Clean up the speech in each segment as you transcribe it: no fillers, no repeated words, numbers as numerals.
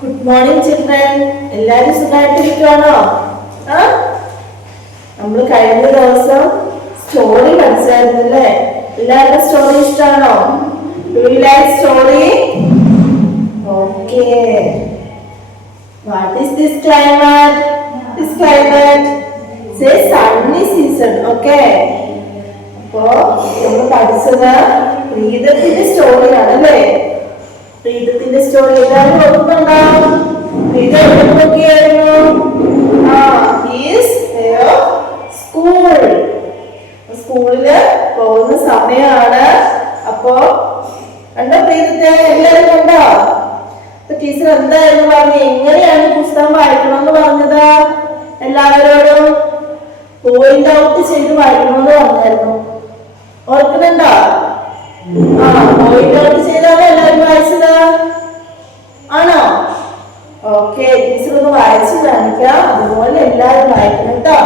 Good morning children. എല്ലാവരും സുഖമായിട്ടിരിക്കുവാണോ? നമ്മൾ കഴിഞ്ഞ ദിവസം സ്റ്റോറി പഠിച്ചായിരുന്നല്ലേ? എല്ലാവരുടെ സ്റ്റോറി ഇഷ്ടമാണോ? Do you like story? Okay. What is this climate? This climate say sunny season. Okay. അപ്പോ നമ്മൾ പഠിച്ചത് പ്രീതത്തിന്റെ സ്റ്റോറി ആണല്ലേ? പ്രീതത്തിന്റെ സ്റ്റോറി എല്ലാവരും ഓർക്കുന്നുണ്ടാവും. പ്രീത എവിടെ നോക്കിയായിരുന്നു? സ്കൂളില് പോകുന്ന സമയമാണ്. അപ്പോ കണ്ടോ പ്രീതത്തെ? എല്ലാവരും കണ്ടോ? ടീച്ചർ എന്തായിരുന്നു പറഞ്ഞത്? എങ്ങനെയാണ് പുസ്തകം വായിക്കണമെന്ന് പറഞ്ഞത്? എല്ലാവരോടും പോയിന്റ് ഔട്ട് ചെയ്ത് വായിക്കണമെന്ന് പറഞ്ഞായിരുന്നു. ഓർക്കുന്നുണ്ടോ? പോയിന്റ് ഔട്ട് ചെയ്താണ് എല്ലാവരും വായിച്ചത് ആണോ? ഓക്കെ, ടീച്ചർ ഒന്ന് വായിച്ചു കാണിക്കാം. അതുപോലെ എല്ലാവരും വായിക്കണം കേട്ടോ.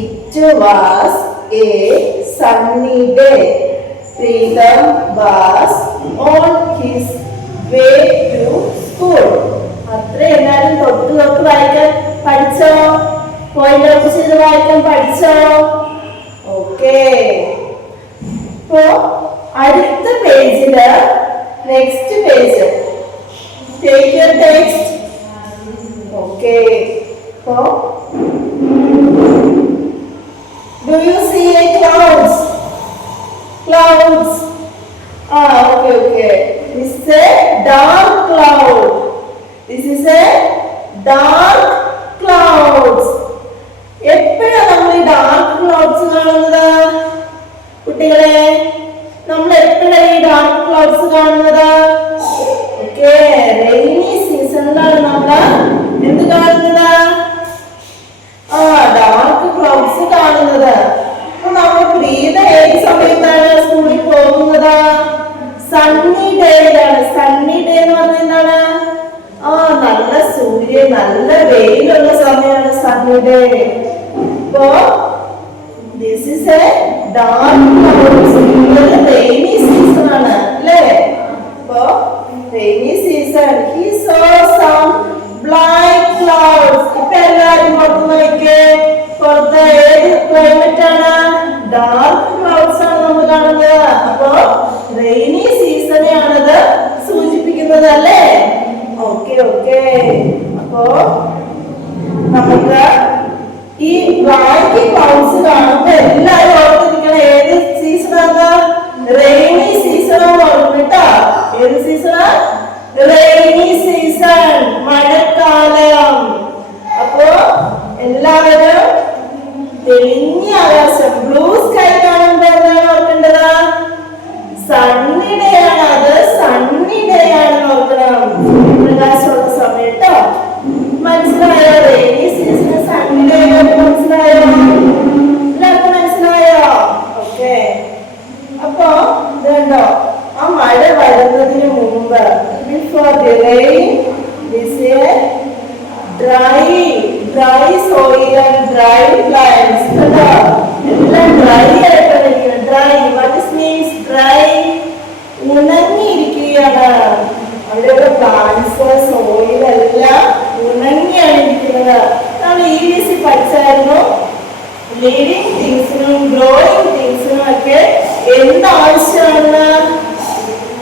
It was a sunny day. Pritam was on his way to school. അത്ര എല്ലാവരും തൊട്ട് വായിക്കാൻ പഠിച്ചോ? പോയിന്റ് ഔട്ട് ചെയ്ത് വായിക്കാൻ പഠിച്ചോ? ഓക്കെ. ഇപ്പോ അടുത്ത പേജില് next page take your text. Okay. ഇപ്പോ do you see a clouds? Okay. This is a dark cloud. This is a dark clouds. എപ്പോഴാണ് നമ്മൾ ഈ ഡാർക്ക് ക്ലൗഡ്സ് കാണുന്നത് കുട്ടികളെ? നമ്മൾ എപ്പോഴാണ് ഈ ഡാർക്ക് ക്ലൗഡ്സ് കാണുന്നത്? ഓക്കെ, റെയിനി സീസണിലാണ് നമ്മൾ എന്ത് കാണുന്നത്? ഡാർക്ക് ക്ലൗഡ്സ് കാണുന്നത്. അപ്പൊ നമ്മൾ പ്രീത ഏത് സമയത്താണ് സ്കൂളിൽ പോകുന്നത്? സണ്ണി ഡേയിലാണ്. സണ്ണി ഡേ എന്ന് പറഞ്ഞാൽ എന്താണ്? നല്ല സൂര്യൻ, നല്ല വെയിലുള്ള സമയമാണ് സണ്ണി ഡേ. അപ്പോ this is a dark rainy season ആണ് അല്ലേ? അപ്പോ rainy season. He saw some black clouds. ഇപ്പൊ എല്ലാവരും പുറത്ത് നോക്കിയേ. പുറത്ത് ഏത് ക്ലൈമറ്റ് ആണ്? ഡാർക്ക് ക്ലൗഡ്സ് ആണ് നമ്മൾ കാണുന്നത്. അപ്പോ റെയിനി സീസണെയാണത് സൂചിപ്പിക്കുന്നത് അല്ലേ? ഓക്കെ. അപ്പോ നമുക്ക് ഈ ബ്ലാക്ക് ക്ലൗഡ്സ് കാണുമ്പോ എല്ലാവരും ഓർത്തിരിക്കണം ഏത് സീസണാണ്? റെയിനി സീസൺ ഓർമ്മിട്ടോ. ഏത് സീസണാ? റെയിനി സീസൺ, മഴക്കാലം. അപ്പോ എല്ലാവരും തെളിഞ്ഞ ആകാശം, ബ്ലൂ സ്കൈ കാണുമ്പോ എന്താണ് ഓർക്കേണ്ടത്? സണ്ണി ഡേ ആണ്. അത് സണ്ണി ഡേ ആണെന്ന് ഓർക്കണം. സൂര്യപ്രകാശമുള്ള സമയം കേട്ടോ. മനസ്സിലായോ? റെയിനി സീസൺ സണ്ണി ഡേ മനസ്സിലായോ? എല്ലാവർക്കും മനസ്സിലായോ? ഓക്കെ. അപ്പോ ഇതുണ്ടോ, ആ മഴ വരുന്നതിന് മുമ്പ് before the rain this is dry soil and dry plants. കേട്ടോ, എല്ലാം ഡ്രൈ ആയിട്ടാണ്. Dry what is means? Dry, ഉണങ്ങിയിരിക്കുകയാണ്. അവിടെയുള്ള പ്ലാന്റ്സ് സോയിൽ എല്ലാം ഉണങ്ങിയാണ് ഇരിക്കുന്നത്. നമ്മൾ EVC പഠിച്ചായിരുന്നു. ലിവിങ് തിങ്സിനും ഗ്രോയിങ് തിങ്സിനും ഒക്കെ എന്ത് ആവശ്യമാണ്?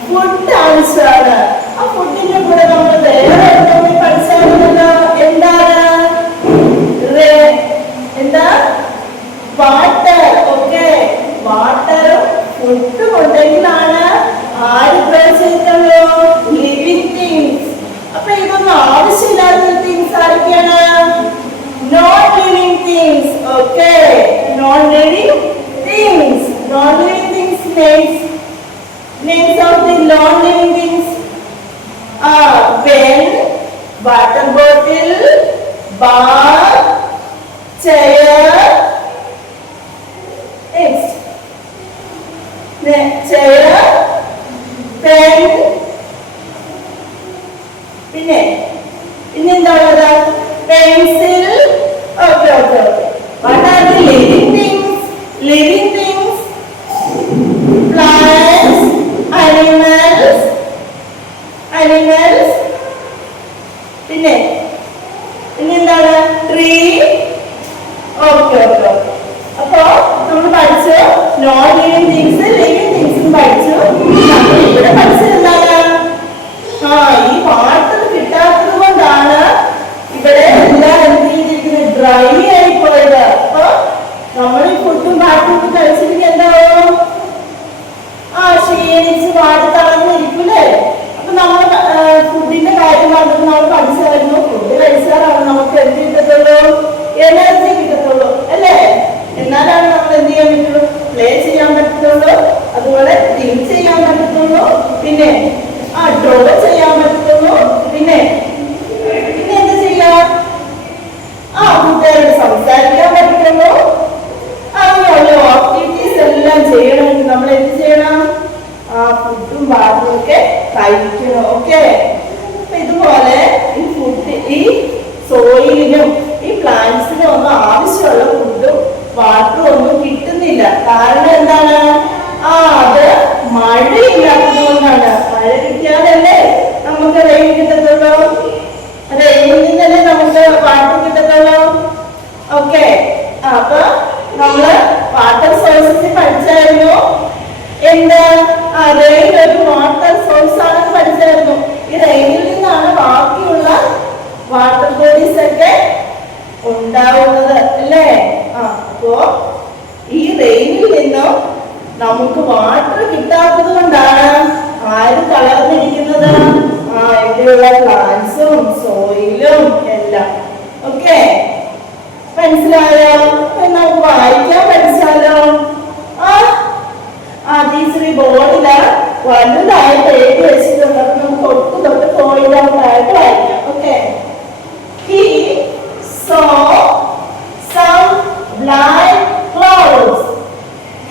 ഫുഡ് ആവശ്യമാണ്. ആ ഫുഡിന്റെ കൂടെ നമ്മൾ വേറെ പഠിച്ചായിരുന്നല്ലോ. എന്താ? വാട്ടർ. ഓക്കെ, വാട്ടറും ഫുഡും ഉണ്ടെങ്കിലാണ് ആര് ഗ്രോ ചെയ്തല്ലോ? Living things. അപ്പൊ ഇതൊന്നും ആവശ്യമില്ലാത്ത തിങ്സ് ആരൊക്കെയാണ്? Non living things. Okay, non living things. Non living things names of the non-living things are pen, water bottle, bar, chair. Next, chair, pen. പിന്നെ എന്താണ്? Pencil. Okay. What are the living things? Living things, plants, animals, പിന്നെ ഇനി എന്താണ് tree. Okay okay okay. അപ്പോ നമ്മൾ പഠിച്ചു non living things living തിങ്സും പഠിച്ചു. നമ്മൾ ഇവിടെ പഠിച്ചത് എന്താണ്? ഈ വാട്ടർ കിട്ടാത്തത് കൊണ്ടാണ് ഇവിടെ എല്ലാം എന്ത് ചെയ്തിരിക്കുന്നത്? ഡ്രൈ ആയി പോയത്. അപ്പൊ നമ്മൾ ഈ ഫുഡും വാട്ടറും കഴിച്ചിട്ട് എന്താവും? ക്ഷീണിച്ച് വാടി തളർന്നിരിക്കൂലേ? അപ്പൊ നമ്മൾ ഫുഡിന്റെ കാര്യം പറഞ്ഞിട്ട് നമ്മൾ പഠിച്ചായിരുന്നു. ഫുഡ് കഴിച്ചാലാണ് നമുക്ക് എന്ത് കിട്ടത്തുള്ളൂ? എനർജി കിട്ടത്തുള്ളൂ അല്ലേ? എന്നാലാണ് നമ്മൾ എന്ത് ചെയ്യാൻ പറ്റുള്ളൂ? പ്ലേ ചെയ്യാൻ പറ്റത്തുള്ളൂ, അതുപോലെ തിങ്ക് ചെയ്യാൻ പറ്റത്തുള്ളൂ, പിന്നെ ഡ്രോ ചെയ്യാൻ പറ്റത്തുള്ളൂ, പിന്നെ എന്ത് ചെയ്യാം? കൂട്ടുകാരോട് സംസാരിക്കാൻ പറ്റുള്ളൂ. അങ്ങനെയുള്ള ആക്ടിവിറ്റീസ് എല്ലാം ചെയ്യണമെങ്കിൽ നമ്മൾ എന്ത് ചെയ്യണം? ഫുഡും വാട്ടറും ഒക്കെ കഴിക്കണം. ഓക്കെ. അപ്പൊ ഇതുപോലെ ഈ ഫുഡ് ഈ സോയിലിനും ഈ പ്ലാന്റ്സിനും ഒന്നും ആവശ്യമുള്ള ഫുഡും വാട്ടറും ഒന്നും കിട്ടുന്നില്ല. കാരണം എന്താണ്? അത് മഴയില്ലാത്തത് കൊണ്ടാണ്. മഴ കിട്ടിയാലല്ലേ നമുക്ക് റെയിൻ കിട്ടത്തുള്ളൂ. റെയിനിൽ നിന്നല്ലേ നമുക്ക് വാട്ടർ കിട്ടത്തുള്ളൂ. ഓക്കെ. അപ്പൊ നമ്മള് വാട്ടർ സോഴ്സസ് പഠിച്ചായിരുന്നു. എന്താ? റെയിൻ ഒരു വാട്ടർ സോഴ്സ് ആണെന്ന് പഠിച്ചായിരുന്നു. ഈ റെയിനിൽ നിന്നാണ് ബാക്കിയുള്ള വാട്ടർ ബോഡീസ് ഒക്കെ ഉണ്ടാവുന്നത് അല്ലേ? അപ്പോ ഈ റെയിനിൽ നിന്നും നമുക്ക് വാട്ടർ കിട്ടാത്തത് കൊണ്ടാണ് ആര് തളർന്നിരിക്കുന്നത്? ഇവിടെയുള്ള പ്ലാന്റ്സും സോയിലും എല്ലാം. ഓക്കെ, മനസ്സിലായോ? നമുക്ക് വായിക്കാൻ പഠിച്ചാലോ? ടീച്ചർ ബോർഡില് വലുതായിട്ട് എഴുതി വെച്ചിട്ടുണ്ട്. അപ്പൊ നമുക്ക് ഒട്ട് തൊട്ട് പോയിന്റ് ഔട്ട് ആയിട്ട് വായിക്കാം. Okay. He saw some black clouds.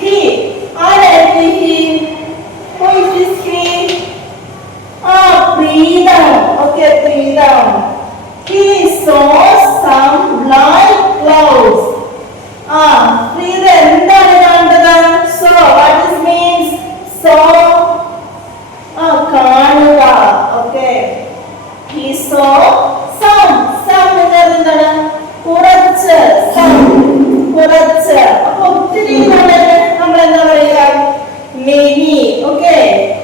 He, ആരായിരുന്നു he? Who is this he? Preetham. Okay, Preetham. He saw some black clouds. Preetham എന്താണ് കണ്ടത്? So, what this means? So, കാണുക. Okay. He saw some. Some എന്താണ്? കുറച്ച്. Some. കുറച്ച്. അപ്പൊ ഒത്തിരി നമ്മൾ എന്താ പറയുക? Many. Okay.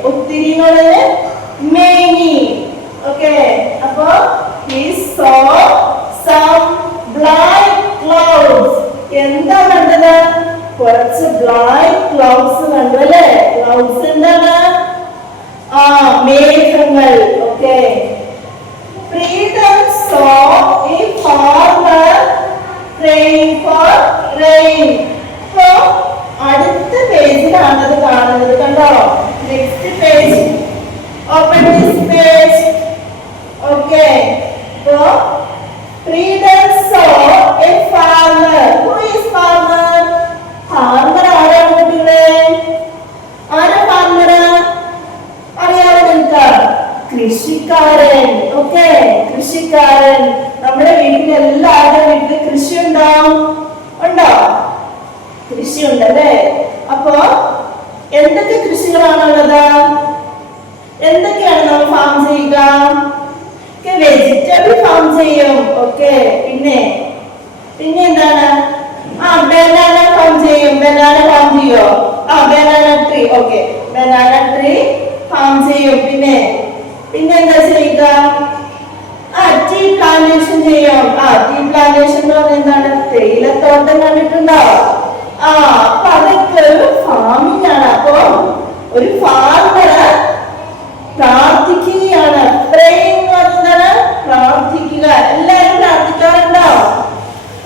ഒത്തിരി many. Okay. അപ്പൊ he saw some black clouds. എന്താ കണ്ടത്? കുറച്ച് ബ്ലാക്ക് ക്ലൗഡ്സ് കണ്ടു അല്ലേ? ക്ലൗഡ്സ് എന്താണ്? മേഘങ്ങൾ. Okay. Preetham saw a farmer praying for rain. So അടുത്ത പേജിലാണ് അത് കാണുന്നത്. കണ്ടോ? Next page. Open this page. Okay. So Preetham saw a farmer. Who is farmer? Farmer ആരാണ് കുട്ടികളെ? ആരാ farmer? അറിയാമോ നിങ്ങൾക്ക്? കൃഷിക്കാരൻ. ഓക്കെ, കൃഷിക്കാരൻ. നമ്മുടെ വീട്ടിൽ എല്ലാവരുടെ വീട്ടിൽ കൃഷി ഉണ്ടാവും. ഉണ്ടോ? കൃഷി ഉണ്ടല്ലേ? അപ്പോ എന്തൊക്കെ കൃഷികളാണുള്ളത്? എന്തൊക്കെയാണ് നമ്മൾ ഫാം ചെയ്യുക? വെജിറ്റബിൾ ഫാം ചെയ്യും. ഓക്കെ. പിന്നെ എന്താണ്? ബനാന ഫാം ചെയ്യും. ബനാന ഫാം ചെയ്യോ? Banana tree. Okay, banana tree farm ചെയ്യും. പിന്നെ എന്താ ചെയ്യുക? ടീ പ്ലാന്റേഷൻ ചെയ്യും. ടീ പ്ലാന്റേഷൻ എന്ന് പറഞ്ഞാൽ എന്താണ്? തേയിലത്തോട്ടം കണ്ടിട്ടുണ്ടോ? അപ്പൊ അതൊക്കെ ഒരു ഫാമിംഗ് ആണ്. അപ്പൊ ഒരു ഫാർമർ പ്രാർത്ഥിക്കുകയാണ്. പ്രേയിങ് എന്താണ്? പ്രാർത്ഥിക്കുക. എല്ലാവരും പ്രാർത്ഥിക്കാറുണ്ടോ?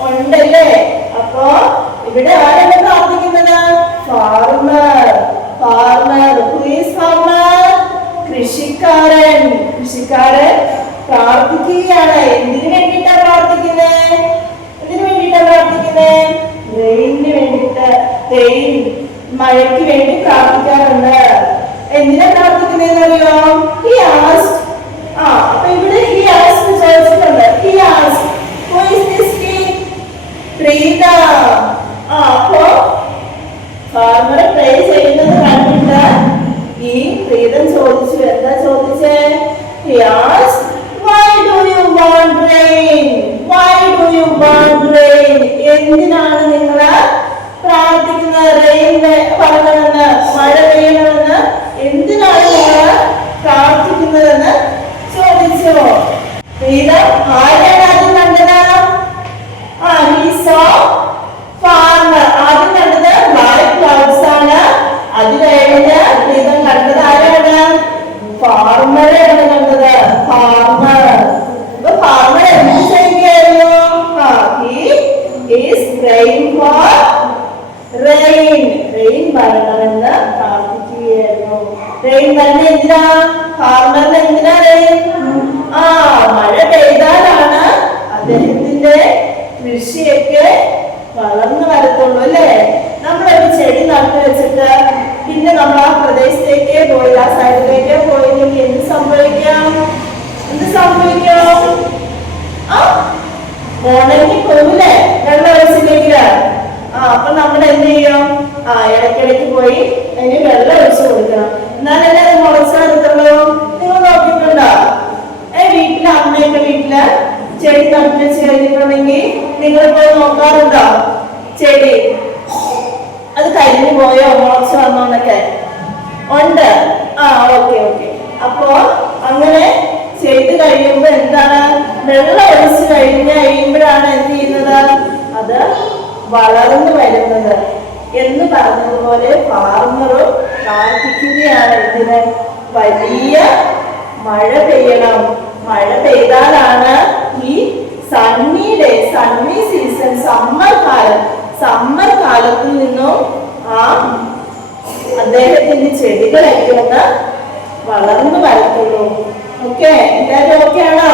ഉണ്ടല്ലേ? അപ്പൊ ഇവിടെ ആരാണ് പ്രാർത്ഥിക്കുന്നത്? Farmer. Farmer. Who is farmer? കൃഷിക്കാരൻ. കൃഷിക്കാരൻ പ്രാർത്ഥിക്കുകയാണ്. എന്തിനു വേണ്ടിയിട്ടാ പ്രാർത്ഥിക്കുന്നത്? റെയിനിന് വേണ്ടിയിട്ട്. റെയിൻ, മഴയ്ക്ക് വേണ്ടി പ്രാർത്ഥിക്കാറുണ്ട്. എന്തിനാ പ്രാർത്ഥിക്കുന്നതെന്ന് അറിയോ? He asked. അപ്പൊ ഇവിടെ he asked ചോദിച്ചിട്ടുണ്ട്. He asked. Who is this he? Preetham. അപ്പോ ഫാർമർ പ്രേ ചെയ്യുന്നത് കണ്ടിട്ട് ഈ Preetham ചോദിച്ചു. എന്താ ചോദിച്ചേ? He asked, why do you എന്തിനാണ് നിങ്ങൾ പ്രാർത്ഥിക്കുന്നത്? റെയിൻ വരണമെന്ന്, മഴ പെയ്യണമെന്ന് എന്തിനാണ് നിങ്ങൾ പ്രാർത്ഥിക്കുന്നതെന്ന് ചോദിച്ചോ? ആരാണ് ആദ്യം കണ്ടത്? he saw farmer. ആദ്യം കണ്ടത് ബ്ലാക്ക് ക്ലൗഡ്സ് ആണ്. അത് കഴിഞ്ഞ് പ്രീതം കണ്ടത് ആരാണ്? ഫാർമറെയാണ് കണ്ടത്. ഫാർമർ. അപ്പൊ ഫാർമർ എന്ത് ചെയ്യുകയായിരുന്നു? he is praying for rain. Rain വരണമെന്ന് പ്രാർത്ഥിക്കുകയായിരുന്നു. റെയിൻ തന്നെ എന്തിനാ? ഫാർമറിന് എന്തിനാ റെയിൻ? മഴ പെയ്താലാണ് അദ്ദേഹത്തിന്റെ കൃഷിയൊക്കെ വളർന്നു വരത്തുള്ളൂ അല്ലേ? നമ്മളൊരു ചെടി നട്ടു വെച്ചിട്ട് പിന്നെ നമ്മൾ ആ പ്രദേശത്തേക്ക് പോയി, ആ സൈഡിലേക്ക് പോയില്ലെങ്കിൽ എന്ത് സംഭവിക്കാം? ഉണങ്ങി പോകില്ലേ വെള്ളം ഒഴിച്ചില്ലെങ്കിൽ? അപ്പൊ നമ്മൾ എന്ത് ചെയ്യും? ഇടയ്ക്കിടയ്ക്ക് പോയി അതിന് വെള്ളം ഒഴിച്ചു കൊടുക്കണം. എന്നാലല്ലേ അത് മുളച്ചെടുത്തുള്ളൂ. നിങ്ങൾ നോക്കിയിട്ടുണ്ടോ? വീട്ടില് അമ്മയൊക്കെ വീട്ടില് ചെടി നട്ടു വെച്ച് കഴിഞ്ഞിട്ടുണ്ടെങ്കിൽ നിങ്ങൾ പോയി നോക്കാറുണ്ടോ? ചെടി അത് കരിഞ്ഞു പോയോ, മുളച്ചു വന്നോന്നൊക്കെ ഉണ്ട്. ഓക്കെ. അപ്പോ അങ്ങനെ ചെയ്ത് കഴിയുമ്പോ എന്താണ്? വെള്ളം ഒഴിച്ച് കഴിയുമ്പോഴാണ് എന്ത് ചെയ്യുന്നത്? അത് വളർന്നു വരുന്നത് എന്ന് പറഞ്ഞതുപോലെ ഫാർമറും പ്രാർത്ഥിക്കുകയാണ്. ഇതിന് വലിയ മഴ പെയ്യണം. മഴ പെയ്താലാണ് ഈ സണ്ണി സീസൺ, സമ്മർ കാലത്തിൽ നിന്നും അദ്ദേഹത്തിന്റെ ചെടികളൊക്കെ ഒന്ന് വളർന്നു വരത്തുള്ളൂ. ഓക്കെ, എല്ലാവരും ഓക്കെ ആണോ?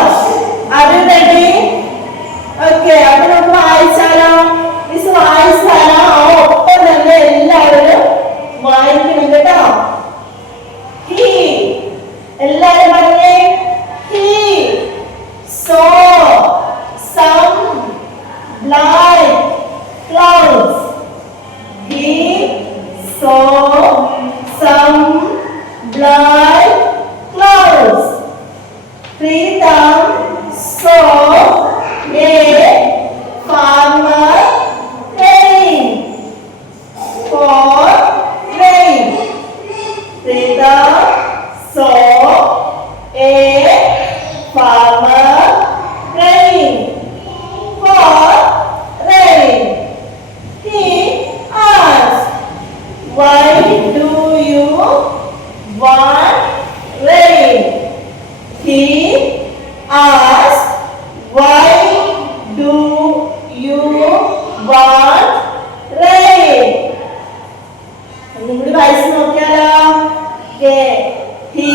അത് റെഡി? ഓക്കെ, അപ്പൊ നമുക്ക് വായിച്ചാലോ? മിസ് വായിച്ചാലോ? ഒപ്പം തന്നെ എല്ലാവരും വായിക്കണം കേട്ടോ. എല്ലാവരും പറഞ്ഞേ. He saw some black clouds. He saw some black clouds. Pritam saw a farmer praying for rain. Pritam saw a farmer praying for rain. He asked, why do you want rain? He asked, why do you want rain? ഒന്നുകൂടി വായിച്ചു നോക്കിയാലോ? He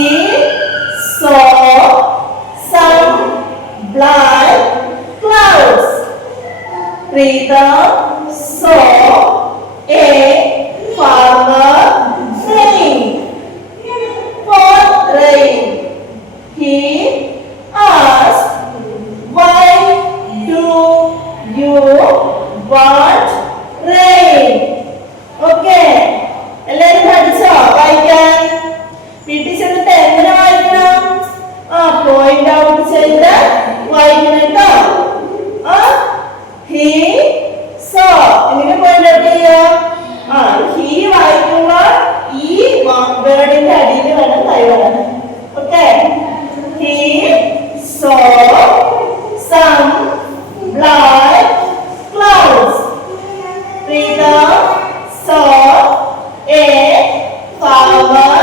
saw some black clouds. Pritam saw a farmer praying for rain. He asked, why do you want rain? Okay, എല്ലാവരും പഠിച്ചോ വായിക്കാൻ? വീട്ടിൽ ചെന്നിട്ട് എങ്ങനെ വായിക്കണം? പോയിന്റ് ഔട്ട് ചെയ്ത് വായിക്കണം കേട്ടോ. He saw എങ്ങനെ പോയിന്റ് ഔട്ട് ചെയ്യാം? he വായിക്കുമ്പോൾ ഈ വേർഡിന്റെ അടിയിൽ വേണം കൈ വരാൻ. Okay, he saw some black clouds. Pritam saw a farmer